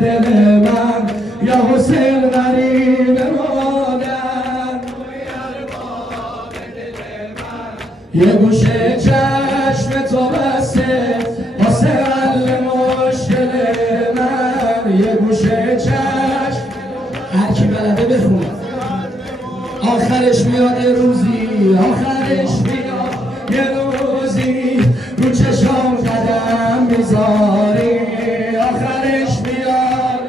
دل من یا حسین غریب مادر یه گوشه چشم تو بسته واسه حل مشکل من یه گوشه چشم هر کی بلده بخونه آخرش میاد یه روزی آخرش میاد یه روزی رو چشام قدم میذاری آخرش میاد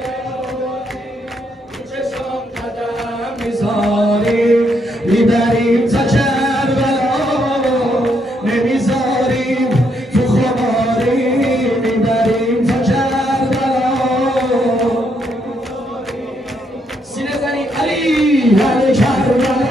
رو چشام قدم میذاری میبریم تا کربلا نمیذاریم تو خماری میبریم تا کربلا سینه زنی علی علی کربلا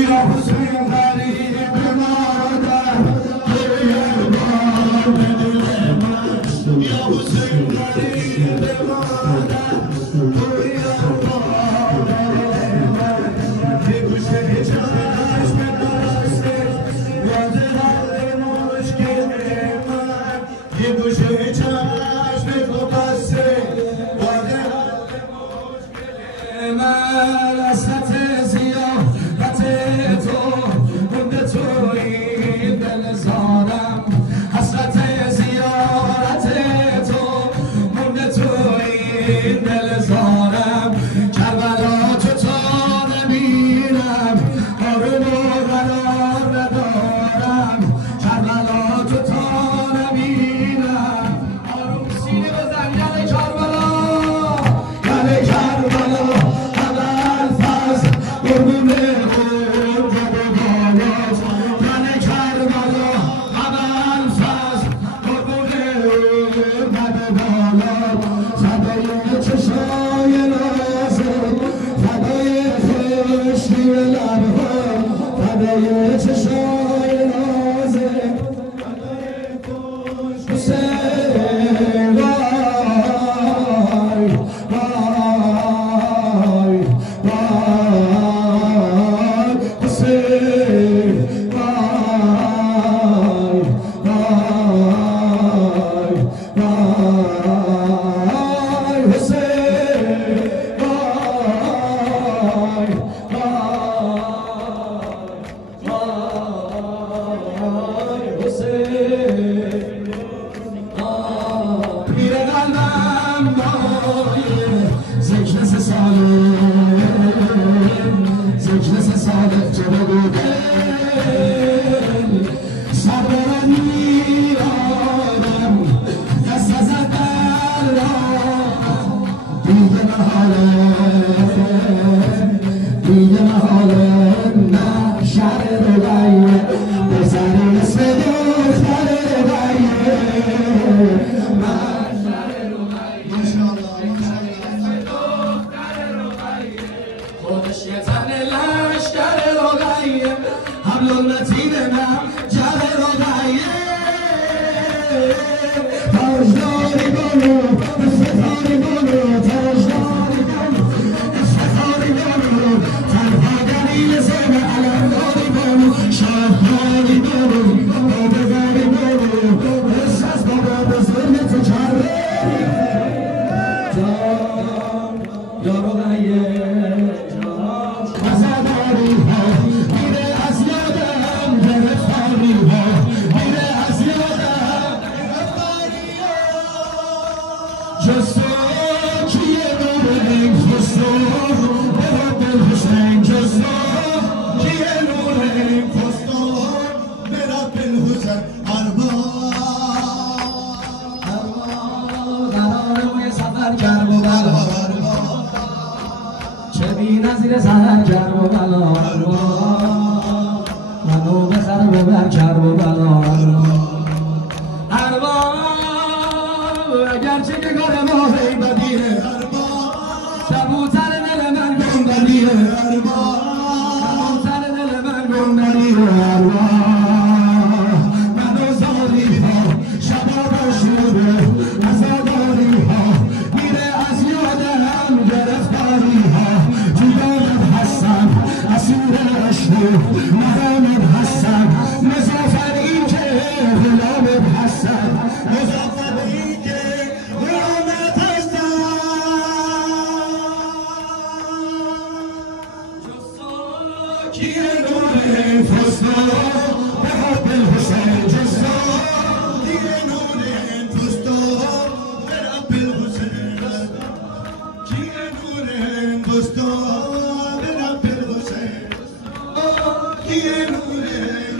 یا حسین غریب مادر توی ارباب دل من یا حسین غریب مادر توی ارباب دل من یه گوشه چشم بسته واسه حل مشکل من یه گوشه چشم تو بسته واسه حل مشکل من حسرت زیاد تو مونده تو این دل زارم حسرت زیارت تو مونده تو این دل زارم کربلا تو تا نمیرم آروم و قرار ندارم کربلا تو تا نمیرم آروم سینه بزن یعنی کربلا یعنی کربلا اول فصل قربونه زیر سر کرب و بلا منو بخر ببر کرب و بلا اگرچه که کار ما بدیه کبوتر دل من گندلیه کبوتر دل من گندلیه منو زاری ها محمد حسن مسافری که غلام حسن مسافری که غلام حسن کیه نور فستان به حب الحسین جستان کیه نور فستان به حب الحسین کیه نور فستان به حب الحسین کیه نور